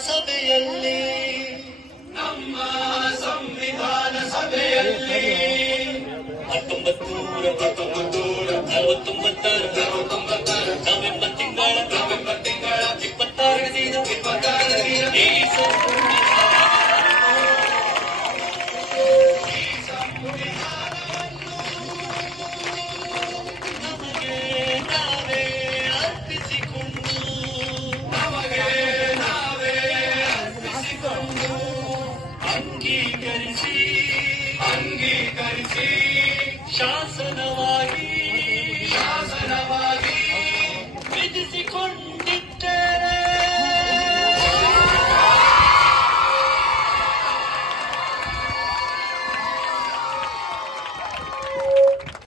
ಸಭೆಯಲ್ಲಿ. ನಮ್ಮ ಸಂವಿಧಾನ ಸಭೆಯಲ್ಲಿ. ಹತ್ತೊಂಬತ್ತು ನೂರ अंगीकरिसी अंगीकरिसी शासनवाही. शासनवाही.